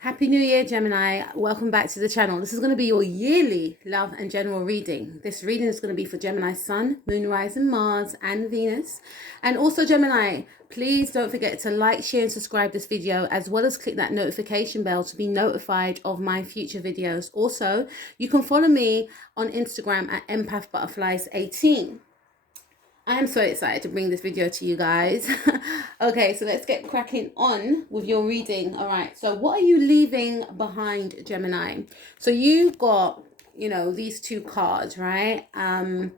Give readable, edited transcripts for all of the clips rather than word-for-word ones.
Happy New Year, Gemini. Welcome back to the channel. This is going to be your yearly love and general reading. This reading is going to be for Gemini Sun, Moon, Rising, Mars, and Venus. And also, Gemini, please don't forget to like, share, and subscribe this video, as well as click that notification bell to be notified of my future videos. Also, you can follow me on Instagram at empathbutterflies18. I am so excited to bring this video to you guys. Okay, so let's get cracking on with your reading. All right, so what are you leaving behind, Gemini? So you got, these two cards, right? And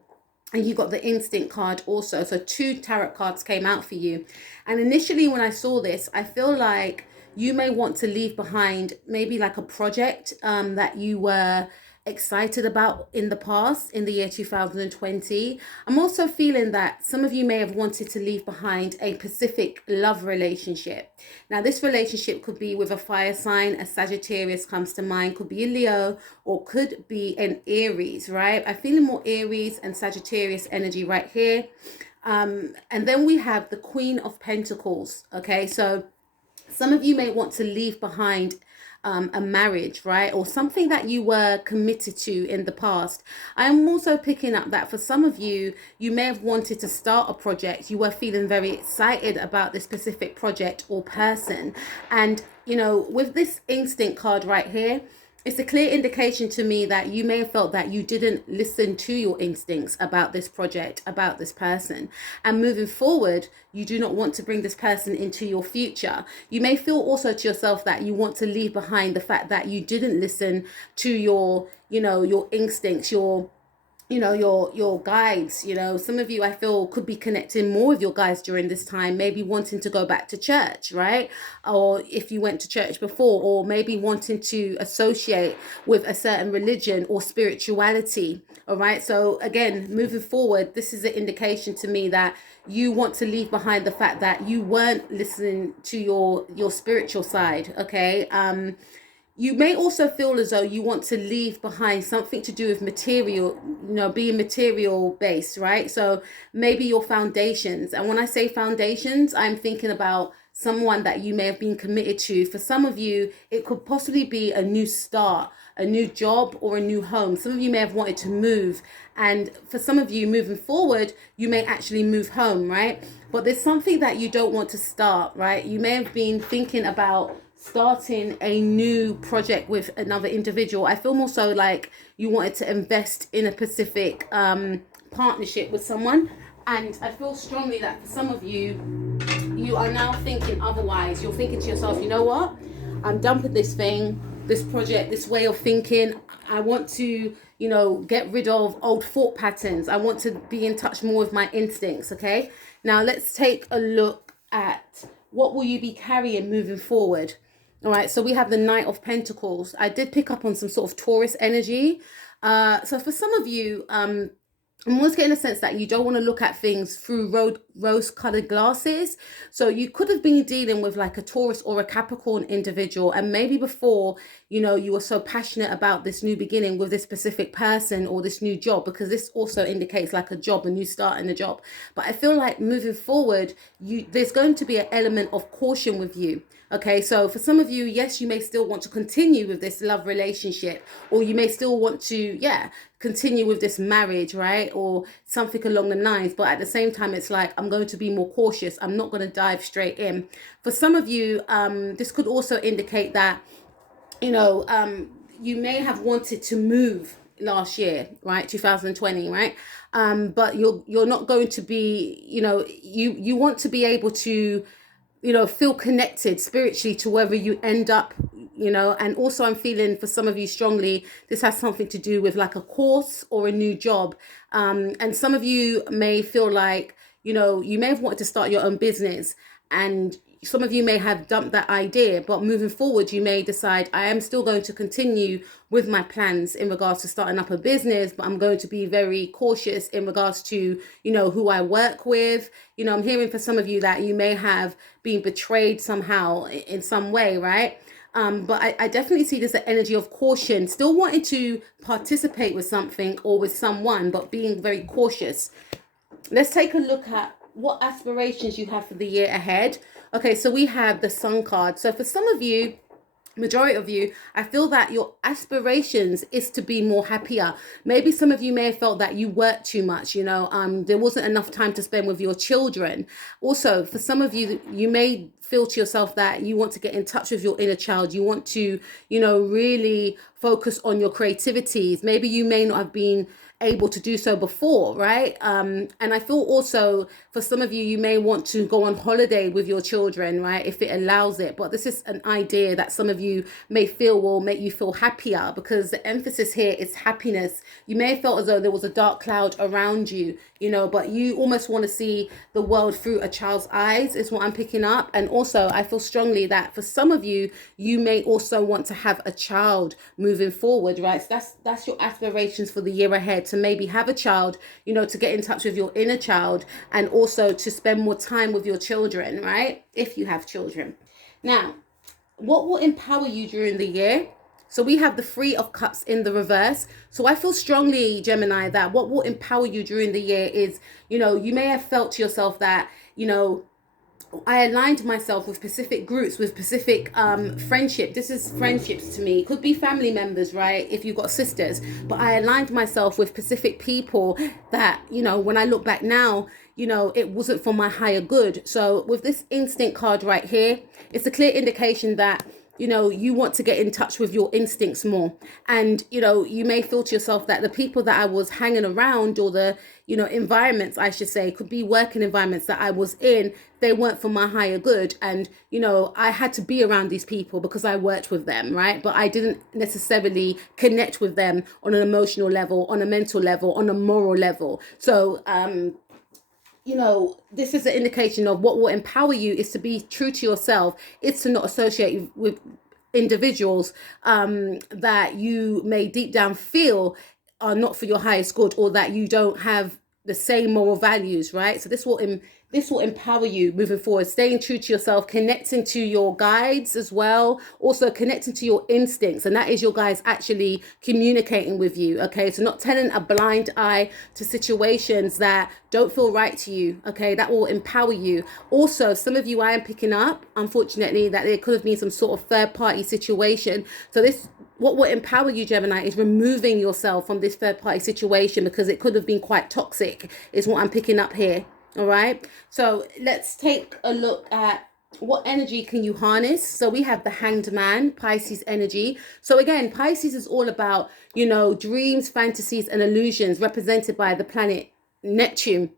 you got the instinct card also. So two tarot cards came out for you. And initially when I saw this, I feel like you may want to leave behind maybe like a project that you were excited about in the past, in the year 2020. I'm also feeling that some of you may have wanted to leave behind a Pacific love relationship. Now this relationship could be with a fire sign. A Sagittarius comes to mind, could be a Leo, or could be an Aries, right? I'm feeling more Aries and Sagittarius energy right here. And then we have the Queen of Pentacles. Okay, so some of you may want to leave behind a marriage, right? Or something that you were committed to in the past. I'm also picking up that for some of you, you may have wanted to start a project. You were feeling very excited about this specific project or person. And, with this instinct card right here, it's a clear indication to me that you may have felt that you didn't listen to your instincts about this project, about this person. And moving forward, you do not want to bring this person into your future. You may feel also to yourself that you want to leave behind the fact that you didn't listen to your instincts, your guides. Some of you, I feel, could be connecting more with your guides during this time, maybe wanting to go back to church, right? Or if you went to church before, or maybe wanting to associate with a certain religion or spirituality. All right, so again, moving forward, this is an indication to me that you want to leave behind the fact that you weren't listening to your spiritual side. Okay, you may also feel as though you want to leave behind something to do with material, being material based, right? So maybe your foundations. And when I say foundations, I'm thinking about someone that you may have been committed to. For some of you, it could possibly be a new start, a new job, or a new home. Some of you may have wanted to move. And for some of you, moving forward, you may actually move home, right? But there's something that you don't want to start, right? You may have been thinking about starting a new project with another individual. I feel more so like you wanted to invest in a specific partnership with someone. And I feel strongly that for some of you, you are now thinking otherwise. You're thinking to yourself, you know what? I'm done with this thing, this project, this way of thinking. I want to, get rid of old thought patterns. I want to be in touch more with my instincts, okay? Now let's take a look at what will you be carrying moving forward. All right, so we have the Knight of Pentacles. I did pick up on some sort of Taurus energy. So for some of you, I'm almost getting a sense that you don't want to look at things through rose-colored glasses. So you could have been dealing with like a Taurus or a Capricorn individual. And maybe before, you were so passionate about this new beginning with this specific person or this new job, because this also indicates like a job, a new start in a job. But I feel like moving forward, there's going to be an element of caution with you. Okay, so for some of you, yes, you may still want to continue with this love relationship, or you may still want to, continue with this marriage, right? Or something along the lines. But at the same time, it's like, I'm going to be more cautious. I'm not going to dive straight in. For some of you, this could also indicate that, you may have wanted to move last year, right? 2020, right? But you're not going to be, you want to be able to, feel connected spiritually to wherever you end up, and also I'm feeling for some of you strongly, this has something to do with like a course or a new job. And some of you may feel like, you may have wanted to start your own business, and some of you may have dumped that idea, but moving forward, you may decide, I am still going to continue with my plans in regards to starting up a business, but I'm going to be very cautious in regards to, who I work with. I'm hearing for some of you that you may have been betrayed somehow in some way, right? But I definitely see there's an energy of caution, still wanting to participate with something or with someone, but being very cautious. Let's take a look at what aspirations you have for the year ahead. Okay, so we have the Sun card. So for some of you, majority of you, I feel that your aspirations is to be more happier. Maybe some of you may have felt that you worked too much, there wasn't enough time to spend with your children. Also, for some of you, you may feel to yourself that you want to get in touch with your inner child. You want to, really focus on your creativities. Maybe you may not have been able to do so before, right? And I feel also for some of you, you may want to go on holiday with your children, right, if it allows it. But this is an idea that some of you may feel will make you feel happier, because the emphasis here is happiness. You may have felt as though there was a dark cloud around you, but you almost want to see the world through a child's eyes, is what I'm picking up. And also, I feel strongly that for some of you, you may also want to have a child moving forward, right? So that's your aspirations for the year ahead, to maybe have a child, to get in touch with your inner child, and also to spend more time with your children, right? If you have children. Now, what will empower you during the year? So we have the Three of Cups in the reverse. So I feel strongly, Gemini, that what will empower you during the year is, you may have felt to yourself that, I aligned myself with specific groups, with specific friendship. This is friendships to me. It could be family members, right? If you've got sisters. But I aligned myself with specific people that, when I look back now, it wasn't for my higher good. So with this instinct card right here, it's a clear indication that you want to get in touch with your instincts more. And, you may feel to yourself that the people that I was hanging around, or the, environments, I should say, could be working environments that I was in, they weren't for my higher good. And, I had to be around these people because I worked with them, right? But I didn't necessarily connect with them on an emotional level, on a mental level, on a moral level. So, this is an indication of what will empower you is to be true to yourself. It's to not associate with individuals that you may deep down feel are not for your highest good, or that you don't have the same moral values, right? So this will empower you moving forward, staying true to yourself, connecting to your guides as well, also connecting to your instincts, and that is your guides actually communicating with you, okay? So not telling a blind eye to situations that don't feel right to you, okay? That will empower you. Also, some of you, I am picking up, unfortunately, that there could have been some sort of third-party situation. So what will empower you, Gemini, is removing yourself from this third-party situation, because it could have been quite toxic, is what I'm picking up here. All right, so let's take a look at what energy can you harness. So we have the Hanged Man, Pisces energy. So again, Pisces is all about, dreams, fantasies, and illusions, represented by the planet Neptune.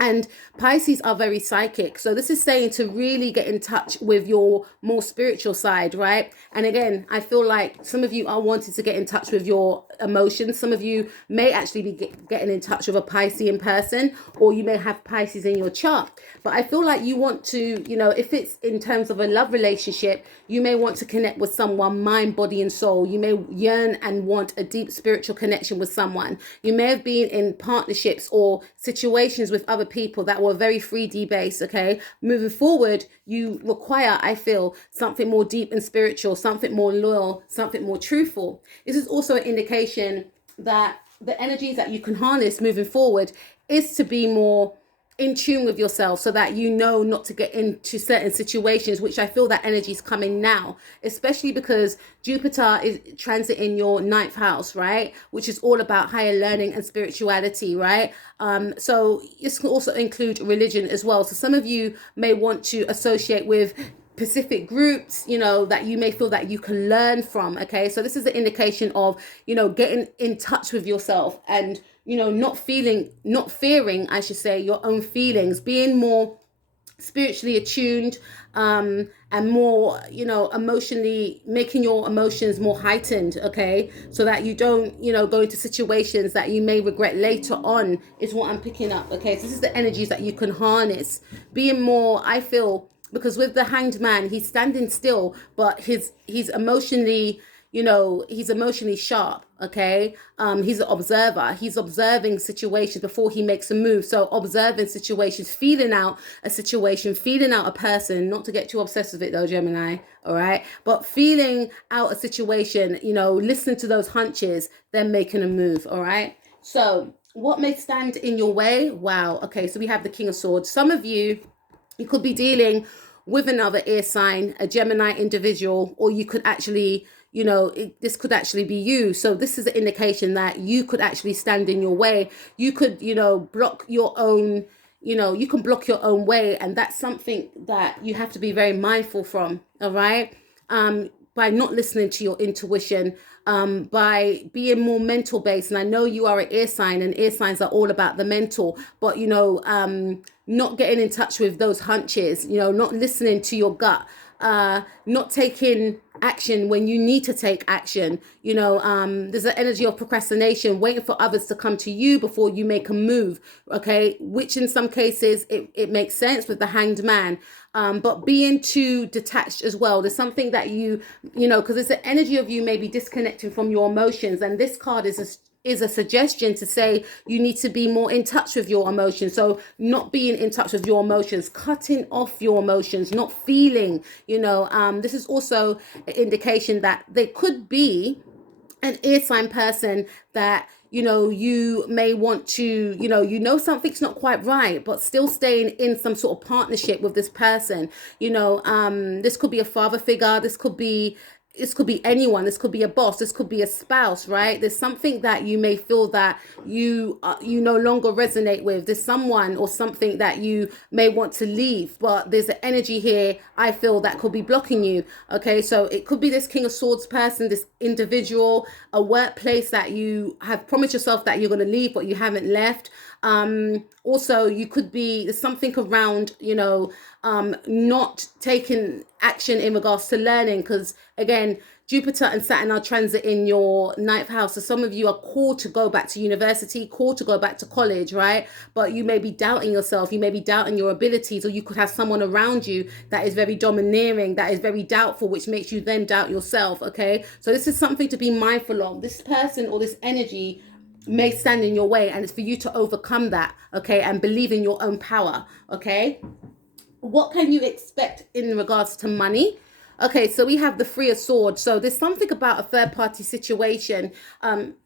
And Pisces are very psychic. So this is saying to really get in touch with your more spiritual side, right? And again, I feel like some of you are wanting to get in touch with your emotions. Some of you may actually be getting in touch with a Piscean person, or you may have Pisces in your chart. But I feel like you want to, if it's in terms of a love relationship, you may want to connect with someone, mind, body, and soul. You may yearn and want a deep spiritual connection with someone. You may have been in partnerships or situations with other people that were very 3D based, okay? Moving forward, you require, I feel, something more deep and spiritual, something more loyal, something more truthful. This is also an indication that the energies that you can harness moving forward is to be more in tune with yourself, so that not to get into certain situations, which I feel that energy is coming now, especially because Jupiter is transiting your 9th house, right, which is all about higher learning and spirituality, right? So this can also include religion as well. So some of you may want to associate with specific groups, that you may feel that you can learn from, okay? So this is an indication of, getting in touch with yourself, and not fearing, I should say, your own feelings, being more spiritually attuned, and more, emotionally, making your emotions more heightened, okay? So that you don't, go into situations that you may regret later on, is what I'm picking up, okay? So this is the energies that you can harness, being more, I feel, because with the Hanged Man, he's standing still, but he's emotionally, he's emotionally sharp, okay? He's an observer. He's observing situations before he makes a move. So observing situations, feeling out a situation, feeling out a person, not to get too obsessed with it though, Gemini, all right? But feeling out a situation, listening to those hunches, then making a move, all right? So what may stand in your way? Wow, okay, so we have the King of Swords. Some of you, you could be dealing with another air sign, a Gemini individual, or you could actually, this could actually be you. So this is an indication that you could actually stand in your way. You could, block your own, you can block your own way. And that's something that you have to be very mindful from. All right. By not listening to your intuition, by being more mental based. And I know you are an air sign, and air signs are all about the mental, but not getting in touch with those hunches, not listening to your gut, not taking action when you need to take action. There's an energy of procrastination, waiting for others to come to you before you make a move. Okay, which in some cases it makes sense with the Hanged Man. But being too detached as well. There's something that because it's the energy of you maybe disconnecting from your emotions. And this card is a suggestion to say you need to be more in touch with your emotions. So not being in touch with your emotions, cutting off your emotions, not feeling, this is also an indication that there could be an air sign person that you may want to, something's not quite right, but still staying in some sort of partnership with this person. This could be a father figure. This could be anyone. This could be a boss. This could be a spouse, right? There's something that you may feel that you no longer resonate with. There's someone or something that you may want to leave, but there's an energy here, I feel, that could be blocking you. Okay, so it could be this King of Swords person, this individual, a workplace that you have promised yourself that you're going to leave, but you haven't left. Also, you could be, there's something around, not taking action in regards to learning, because again, Jupiter and Saturn are transit in your 9th house. So some of you are called to go back to university, called to go back to college, right? But you may be doubting yourself. You may be doubting your abilities, or you could have someone around you that is very domineering, that is very doubtful, which makes you then doubt yourself. Okay. So this is something to be mindful of. This person or this energy may stand in your way, and it's for you to overcome that. Okay. And believe in your own power. Okay. What can you expect in regards to money? Okay, so we have the Three of Swords. So there's something about a third party situation.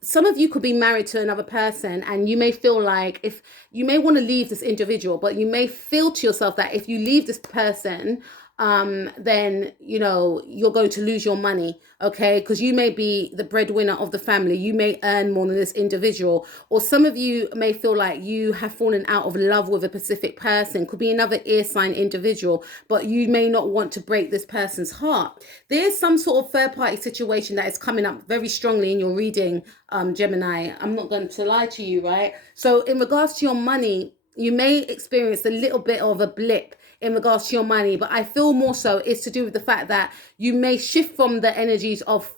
Some of you could be married to another person, and you may feel like, if you may want to leave this individual, but you may feel to yourself that if you leave this person, then you're going to lose your money. Okay, because you may be the breadwinner of the family. You may earn more than this individual, or some of you may feel like you have fallen out of love with a specific person. Could be another air sign individual, but you may not want to break this person's heart. There's some sort of third party situation that is coming up very strongly in your reading, Gemini. I'm not going to lie to you, right? So in regards to your money, you may experience a little bit of a blip in regards to your money, but I feel more so it's to do with the fact that you may shift from the energies of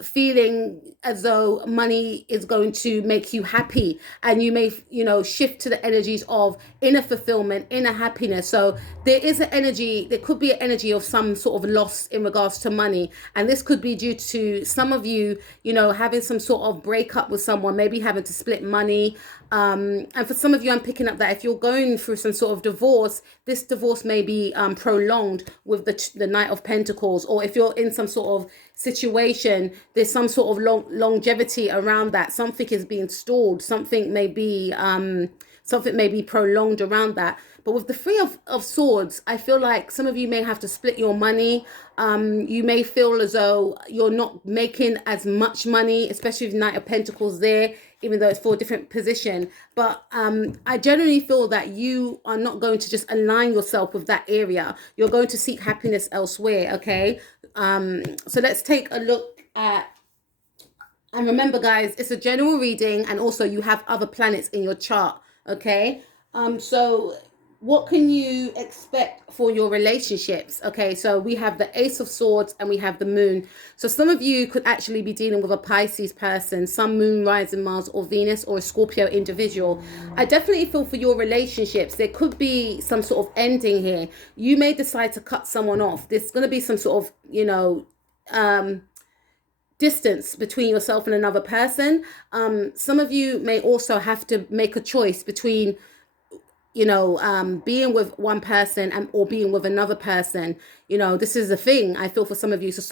feeling as though money is going to make you happy, and you may shift to the energies of inner fulfillment, inner happiness. So there is an energy, there could be an energy of some sort of loss in regards to money, and this could be due to some of you having some sort of breakup with someone, maybe having to split money. And for some of you, I'm picking up that if you're going through some sort of divorce, this divorce may be prolonged with the Knight of Pentacles, or if you're in some sort of situation, there's some sort of longevity around that. Something is being stalled. Something may be prolonged around that. But with the Three of Swords, I feel like some of you may have to split your money. You may feel as though you're not making as much money, especially with Knight of Pentacles there, even though it's for a different position. But I generally feel that you are not going to just align yourself with that area. You're going to seek happiness elsewhere, okay? So let's take a look at, and remember guys, it's a general reading, and also you have other planets in your chart, okay? So what can you expect for your relationships? Okay, so we have the Ace of Swords and we have the Moon. So some of you could actually be dealing with a Pisces person, some Moon, Rising, Mars or Venus, or a Scorpio individual. I definitely feel for your relationships, there could be some sort of ending here. You may decide to cut someone off. There's going to be some sort of, distance between yourself and another person. Some of you may also have to make a choice between being with one person or being with another person. This is a thing I feel for some of you. So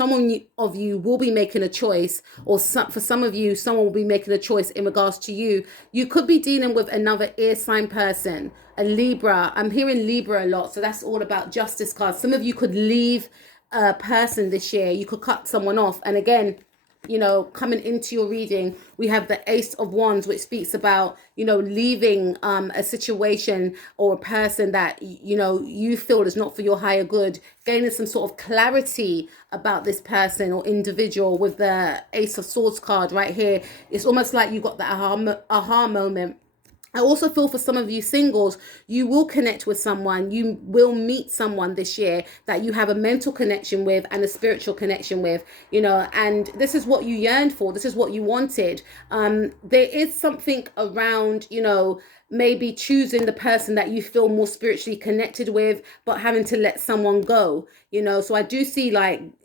of you will be making a choice, or for some of you, someone will be making a choice in regards to you. You could be dealing with another air sign person, a Libra. I'm hearing Libra a lot. So that's all about justice cards. Some of you could leave a person this year. You could cut someone off. And again, coming into your reading, we have the Ace of Wands, which speaks about, leaving a situation or a person that, you feel is not for your higher good, gaining some sort of clarity about this person or individual. With the Ace of Swords card right here, it's almost like you got the aha moment. I also feel for some of you singles, you will connect with someone. You will meet someone this year that you have a mental connection with and a spiritual connection with, and this is what you yearned for. This is what you wanted. There is something around, maybe choosing the person that you feel more spiritually connected with, but having to let someone go, so I do see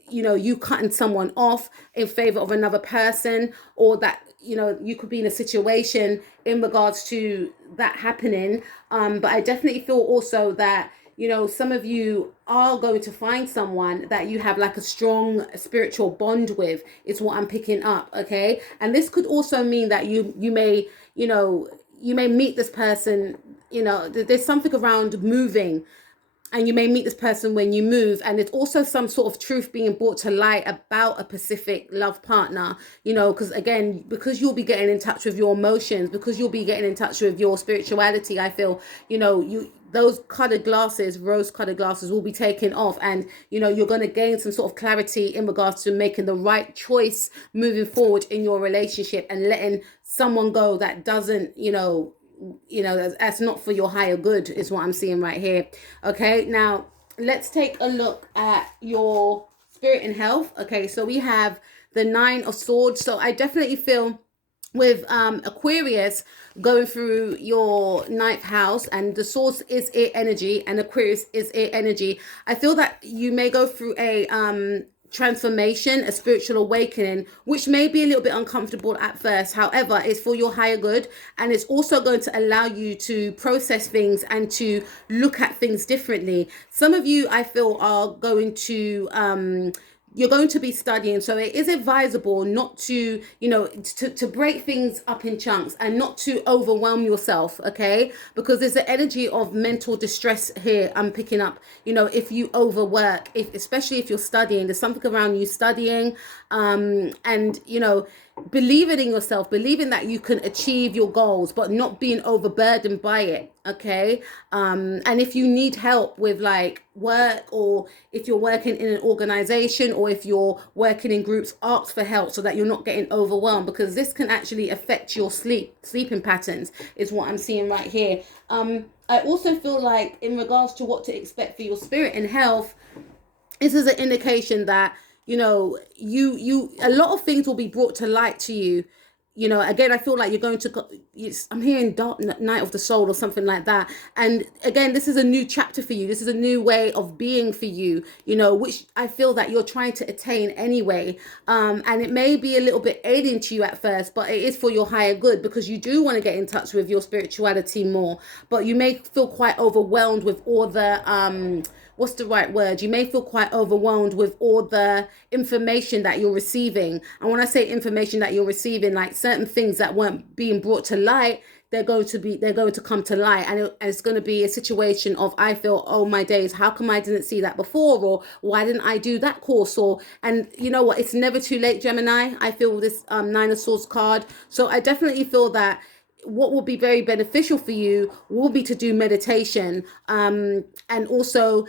you cutting someone off in favor of another person, or that you could be in a situation in regards to that happening. But I definitely feel also that some of you are going to find someone that you have like a strong spiritual bond with, is what I'm picking up. Okay, and this could also mean that you may meet this person. There's something around moving, and you may meet this person when you move, and it's also some sort of truth being brought to light about a specific love partner, because you'll be getting in touch with your emotions, because you'll be getting in touch with your spirituality. I feel those rose colored glasses will be taken off, and you're going to gain some sort of clarity in regards to making the right choice moving forward in your relationship, and letting someone go that doesn't that's not for your higher good, is what I'm seeing right here. Okay, now let's take a look at your spirit and health. Okay, so we have the Nine of Swords. So I definitely feel with Aquarius going through your ninth house, and the Swords is air energy and Aquarius is air energy. I feel that you may go through a transformation, a spiritual awakening, which may be a little bit uncomfortable at first. However, it's for your higher good, and it's also going to allow you to process things and to look at things differently. Some of you, I feel, are going to you're going to be studying, so it is advisable not to to break things up in chunks and not to overwhelm yourself, okay? Because there's the energy of mental distress here I'm picking up. If you overwork, especially if you're studying, there's something around you studying, and believing in yourself, believing that you can achieve your goals, but not being overburdened by it. Okay, and if you need help with like work, or if you're working in an organization, or if you're working in groups, ask for help so that you're not getting overwhelmed, because this can actually affect your sleeping patterns, is what I'm seeing right here. I also feel like in regards to what to expect for your spirit and health, this is an indication that you a lot of things will be brought to light to you. Again, I feel like you're going to I'm hearing dark night of the soul or something like that. And again, this is a new chapter for you. This is a new way of being for you, which I feel that you're trying to attain anyway. And it may be a little bit alien to you at first, but it is for your higher good, because you do want to get in touch with your spirituality more. But you may feel quite overwhelmed with all the what's the right word? You may feel quite overwhelmed with all the information that you're receiving. And when I say information that you're receiving, like certain things that weren't being brought to light, they're going to come to light, and it's going to be a situation of, I feel, oh my days, how come I didn't see that before, or why didn't I do that course? And you know what, it's never too late, Gemini. I feel this Nine of Swords card. So I definitely feel that what will be very beneficial for you will be to do meditation, and also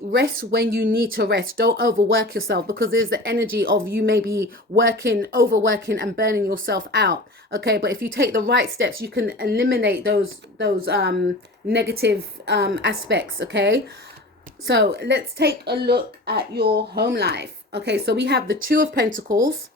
rest when you need to rest. Don't overwork yourself, because there's the energy of you maybe overworking and burning yourself out. Okay, but if you take the right steps, you can eliminate those negative aspects. Okay, so let's take a look at your home life. Okay, so we have the Two of Pentacles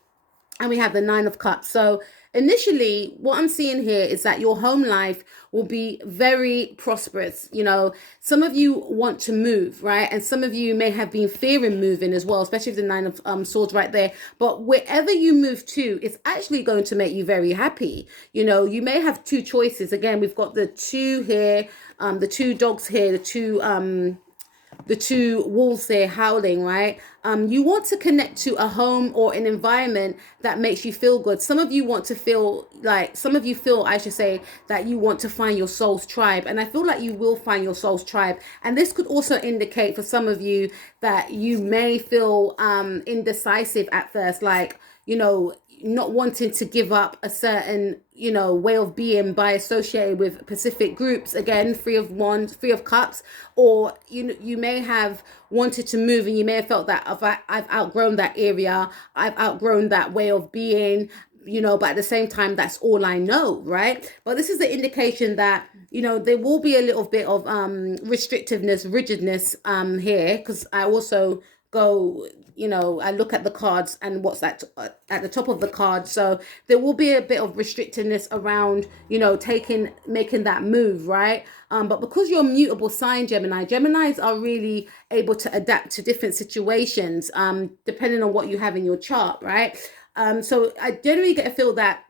and we have the Nine of Cups. So initially, what I'm seeing here is that your home life will be very prosperous. You know, some of you want to move, right? And some of you may have been fearing moving as well, especially with the Nine of Swords right there. But wherever you move to, it's actually going to make you very happy. You know, you may have two choices. Again, we've got the two here, the two dogs here, the two wolves there howling, right? You want to connect to a home or an environment that makes you feel good. Some of you want to feel like, some of you feel, I should say, that you want to find your soul's tribe. And I feel like you will find your soul's tribe. And this could also indicate for some of you that you may feel indecisive at first, like, you know, not wanting to give up a certain, you know, way of being by associating with specific groups. Again, Three of Wands, Three of Cups, or you may have wanted to move and you may have felt that I've outgrown that area, I've outgrown that way of being, you know, but at the same time, that's all I know, right? But this is the indication that, you know, there will be a little bit of restrictiveness, rigidness here, because I also go, you know, I look at the cards and what's that at the top of the card. So there will be a bit of restrictiveness around, you know, making that move, right? But because you're a mutable sign, Geminis are really able to adapt to different situations, depending on what you have in your chart, right? So I generally get a feel that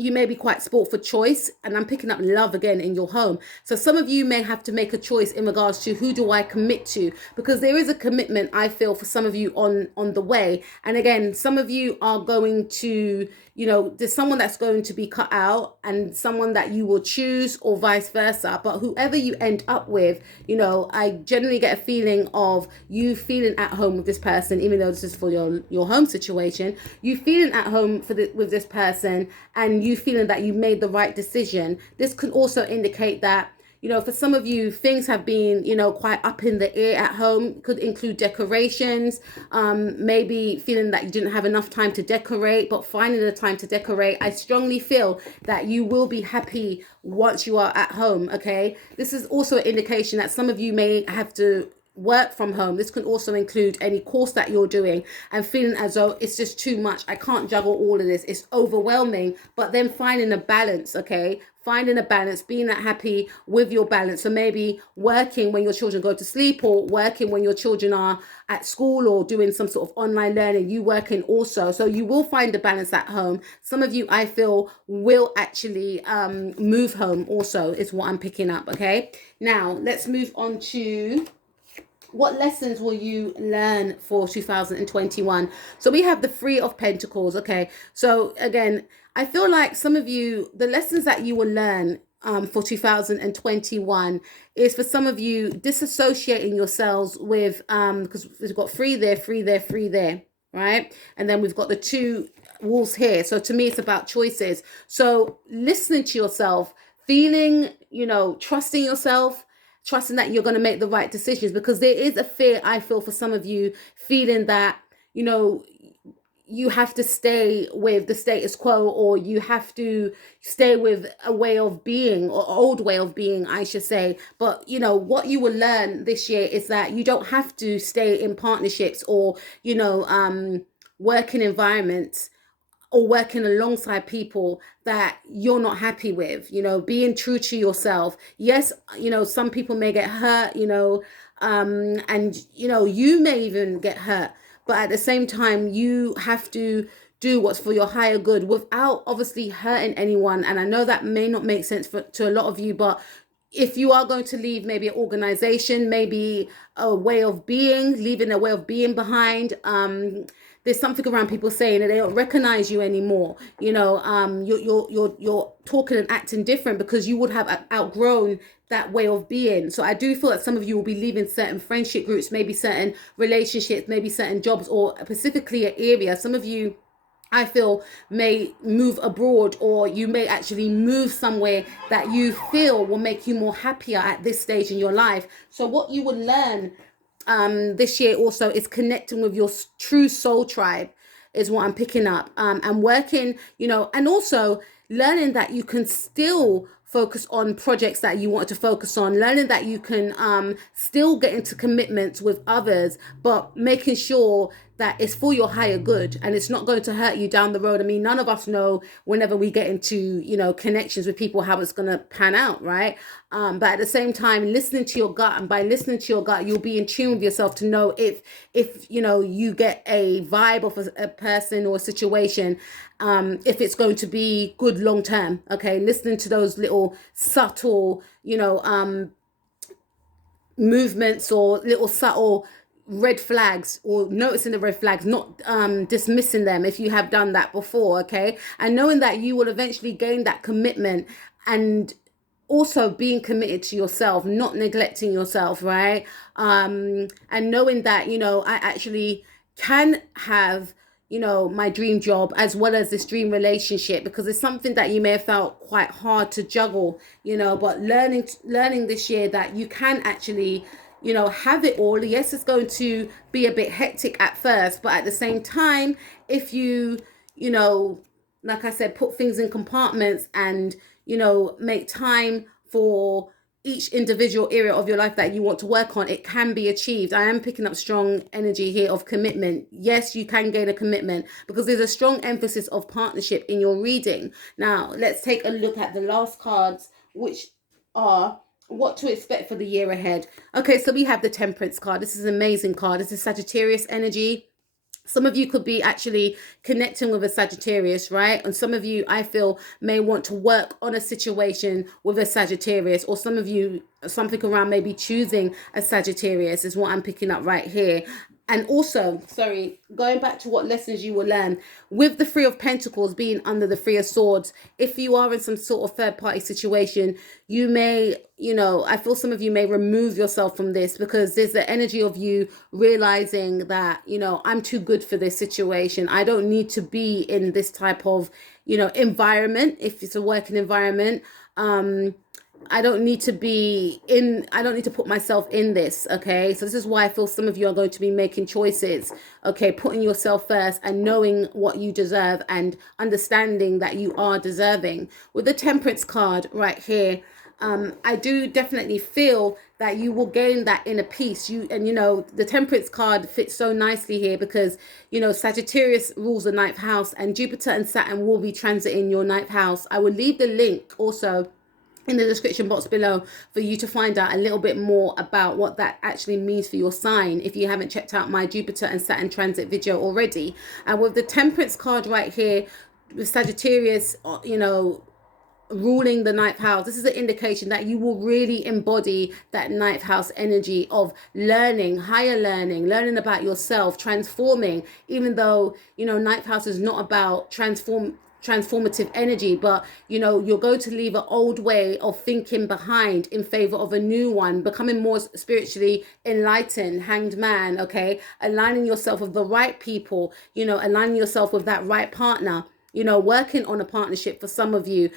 you may be quite sport for choice, and I'm picking up love again in your home. So some of you may have to make a choice in regards to who do I commit to, because there is a commitment, I feel, for some of you on the way. And again, some of you are going to, you know, there's someone that's going to be cut out and someone that you will choose, or vice versa. But whoever you end up with, you know, I generally get a feeling of you feeling at home with this person, even though this is for your home situation, you feeling at home with this person, and you feeling that you made the right decision. This could also indicate that, you know, for some of you, things have been, you know, quite up in the air at home. Could include decorations, maybe feeling that you didn't have enough time to decorate, but finding the time to decorate. I strongly feel that you will be happy once you are at home, okay? This is also an indication that some of you may have to work from home. This can also include any course that you're doing and feeling as though it's just too much. I can't juggle all of this. It's overwhelming. But then finding a balance, okay? Finding a balance, being that happy with your balance. So maybe working when your children go to sleep, or working when your children are at school, or doing some sort of online learning, you working also. So you will find a balance at home. Some of you, I feel, will actually move home also, is what I'm picking up, okay? Now, let's move on to what lessons will you learn for 2021? So we have the Three of Pentacles, okay? So again, I feel like some of you, the lessons that you will learn for 2021 is, for some of you, disassociating yourselves with, because we've got three there, right? And then we've got the two wolves here. So to me, it's about choices. So listening to yourself, feeling, you know, trusting yourself, trusting that you're going to make the right decisions, because there is a fear, I feel, for some of you, feeling that, you know, you have to stay with the status quo, or you have to stay with a way of being, or old way of being, I should say. But, you know, what you will learn this year is that you don't have to stay in partnerships, or, you know, working environments, or working alongside people that you're not happy with, you know, being true to yourself. Yes, you know, some people may get hurt, you know, and, you know, you may even get hurt, but at the same time, you have to do what's for your higher good without obviously hurting anyone. And I know that may not make sense to a lot of you, but if you are going to leave maybe an organization, maybe a way of being, leaving a way of being behind, there's something around people saying that they don't recognize you anymore. You know, you're talking and acting different because you would have outgrown that way of being. So I do feel that some of you will be leaving certain friendship groups, maybe certain relationships, maybe certain jobs, or specifically an area. Some of you, I feel, may move abroad, or you may actually move somewhere that you feel will make you more happier at this stage in your life. So what you will learn this year also is connecting with your true soul tribe, is what I'm picking up, and working, you know, and also learning that you can still focus on projects that you want to focus on, learning that you can still get into commitments with others, but making sure that it's for your higher good and it's not going to hurt you down the road. I mean, none of us know whenever we get into, connections with people, how it's going to pan out, right? But at the same time, listening to your gut, and by listening to your gut, you'll be in tune with yourself to know if you get a vibe of a person or a situation, if it's going to be good long term. Okay, listening to those little subtle, movements or little subtle red flags, or noticing the red flags, not dismissing them if you have done that before. Okay, and knowing that you will eventually gain that commitment, and also being committed to yourself, not neglecting yourself, right? And knowing that I actually can have my dream job as well as this dream relationship, because it's something that you may have felt quite hard to juggle, but learning this year that you can actually have it all. Yes, it's going to be a bit hectic at first, but at the same time, if you like I said, put things in compartments and make time for each individual area of your life that you want to work on, it can be achieved. I am picking up strong energy here of commitment. Yes, you can gain a commitment because there's a strong emphasis of partnership in your reading. Now, let's take a look at the last cards, which are what to expect for the year ahead. Okay, so we have the Temperance card. This is an amazing card. This is Sagittarius energy. Some of you could be actually connecting with a Sagittarius, right? And some of you, I feel, may want to work on a situation with a Sagittarius, or some of you, something around maybe choosing a Sagittarius is what I'm picking up right here. And also, going back to what lessons you will learn with the Three of Pentacles being under the Three of Swords. If you are in some sort of third party situation, you may, I feel some of you may remove yourself from this, because there's the energy of you realizing that, I'm too good for this situation. I don't need to be in this type of, environment. If it's a working environment, I don't need to put myself in this. Okay, so this is why I feel some of you are going to be making choices, okay, putting yourself first and knowing what you deserve and understanding that you are deserving. With the Temperance card right here, I do definitely feel that you will gain that inner peace. The Temperance card fits so nicely here because, Sagittarius rules the 9th house, and Jupiter and Saturn will be transiting your 9th house. I will leave the link also in the description box below for you to find out a little bit more about what that actually means for your sign, if you haven't checked out my Jupiter and Saturn transit video already. And with the Temperance card right here, with Sagittarius, ruling the 9th house, this is an indication that you will really embody that 9th house energy of learning, higher learning about yourself, transforming, even though 9th house is not about transformative energy, but you're going to leave an old way of thinking behind in favor of a new one, becoming more spiritually enlightened, hanged man. Okay, aligning yourself with the right people, aligning yourself with that right partner, working on a partnership for some of you,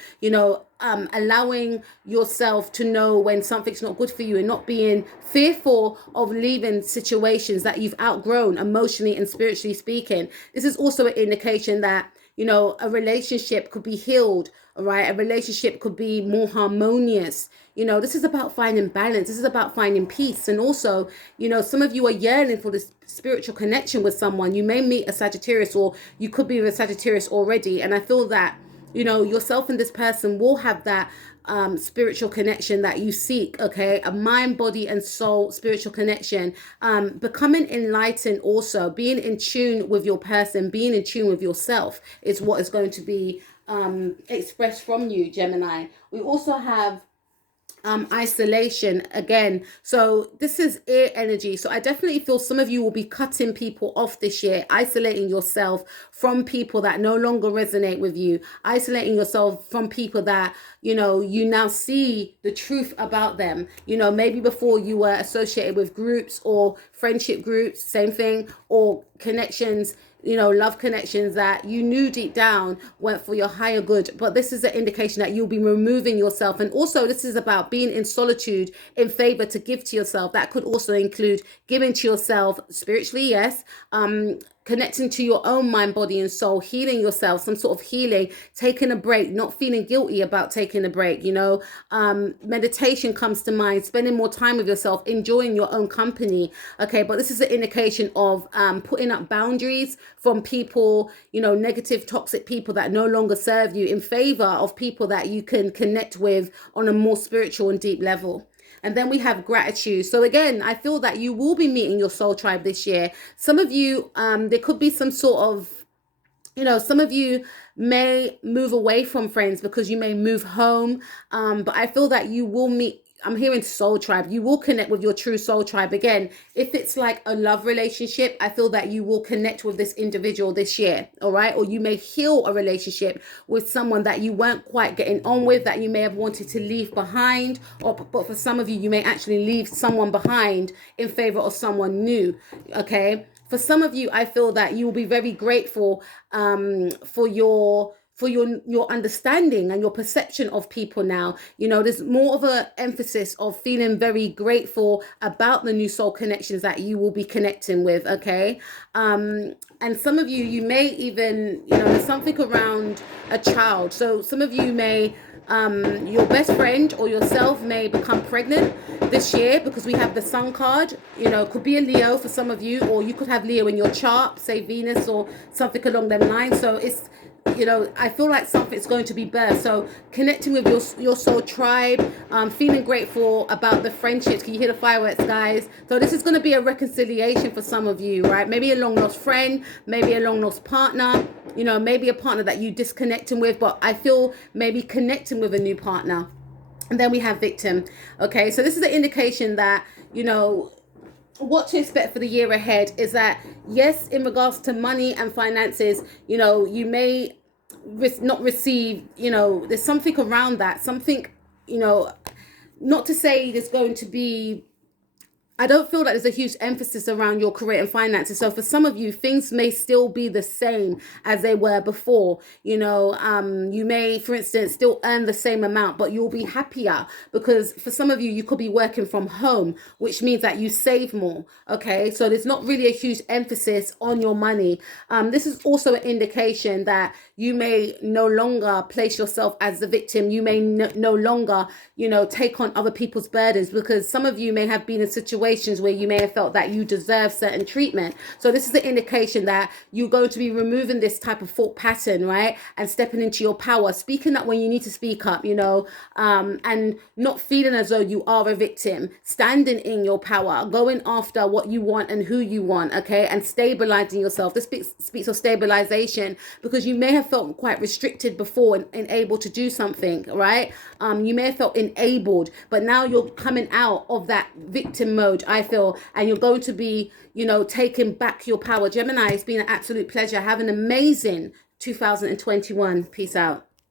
allowing yourself to know when something's not good for you and not being fearful of leaving situations that you've outgrown emotionally and spiritually speaking. This is also an indication that a relationship could be healed, all right? A relationship could be more harmonious. This is about finding balance. This is about finding peace. And also, some of you are yearning for this spiritual connection with someone. You may meet a Sagittarius, or you could be with a Sagittarius already. And I feel that, yourself and this person will have that spiritual connection that you seek. Okay, a mind, body and soul spiritual connection, becoming enlightened, also being in tune with your person, being in tune with yourself is what is going to be expressed from you, Gemini. We also have isolation again. So this is air energy. So I definitely feel some of you will be cutting people off this year, isolating yourself from people that no longer resonate with you, isolating yourself from people that, you now see the truth about them. Maybe before you were associated with groups or friendship groups, same thing, or connections, love connections that you knew deep down weren't for your higher good. But this is an indication that you'll be removing yourself. And also this is about being in solitude in favor to give to yourself. That could also include giving to yourself spiritually, yes, connecting to your own mind, body, and soul, healing yourself, some sort of healing, taking a break, not feeling guilty about taking a break, you know. Meditation comes to mind, spending more time with yourself, enjoying your own company. Okay, but this is an indication of putting up boundaries from people, you know, negative, toxic people that no longer serve you, in favor of people that you can connect with on a more spiritual and deep level. And then we have gratitude. So again, I feel that you will be meeting your soul tribe this year. Some of you, there could be some sort of, you know, some of you may move away from friends because you may move home. But I feel that you will meet, I'm hearing soul tribe. You will connect with your true soul tribe. Again, if it's like a love relationship, I feel that you will connect with this individual this year. All right. Or you may heal a relationship with someone that you weren't quite getting on with, that you may have wanted to leave behind. But for some of you, you may actually leave someone behind in favor of someone new. Okay. For some of you, I feel that you will be very grateful for your understanding and your perception of people now. You know, there's more of an emphasis of feeling very grateful about the new soul connections that you will be connecting with. Okay. And some of you, you may even, you know, there's something around a child. So some of you may, your best friend or yourself may become pregnant this year, because we have the Sun card. You know, could be a Leo for some of you, or you could have Leo in your chart, say Venus or something along them lines. So it's, you know, I feel like something's going to be birthed. So connecting with your soul tribe, feeling grateful about the friendships. Can you hear the fireworks, guys? So this is going to be a reconciliation for some of you, right? Maybe a long lost friend, maybe a long lost partner, you know, maybe a partner that you disconnecting with, but I feel maybe connecting with a new partner. And then we have victim. Okay, so this is an indication that, you know, what to expect for the year ahead is that, yes, in regards to money and finances, you know, you may not receive, you know, there's something around that, something, you know, not to say there's going to be, I don't feel like there's a huge emphasis around your career and finances. So for some of you, things may still be the same as they were before. You know, you may, for instance, still earn the same amount, but you'll be happier, because for some of you, you could be working from home, which means that you save more. Okay, so there's not really a huge emphasis on your money. This is also an indication that you may no longer place yourself as the victim. You may no longer, you know, take on other people's burdens, because some of you may have been in situations where you may have felt that you deserve certain treatment. So this is the indication that you're going to be removing this type of thought pattern, right? And stepping into your power, speaking up when you need to speak up, you know, and not feeling as though you are a victim, standing in your power, going after what you want and who you want, okay? And stabilizing yourself. This speaks of stabilization, because you may have felt quite restricted before and able to do something, right? You may have felt enabled, but now you're coming out of that victim mode, I feel, and you're going to be, you know, taking back your power. Gemini, it's been an absolute pleasure. Have an amazing 2021. Peace out.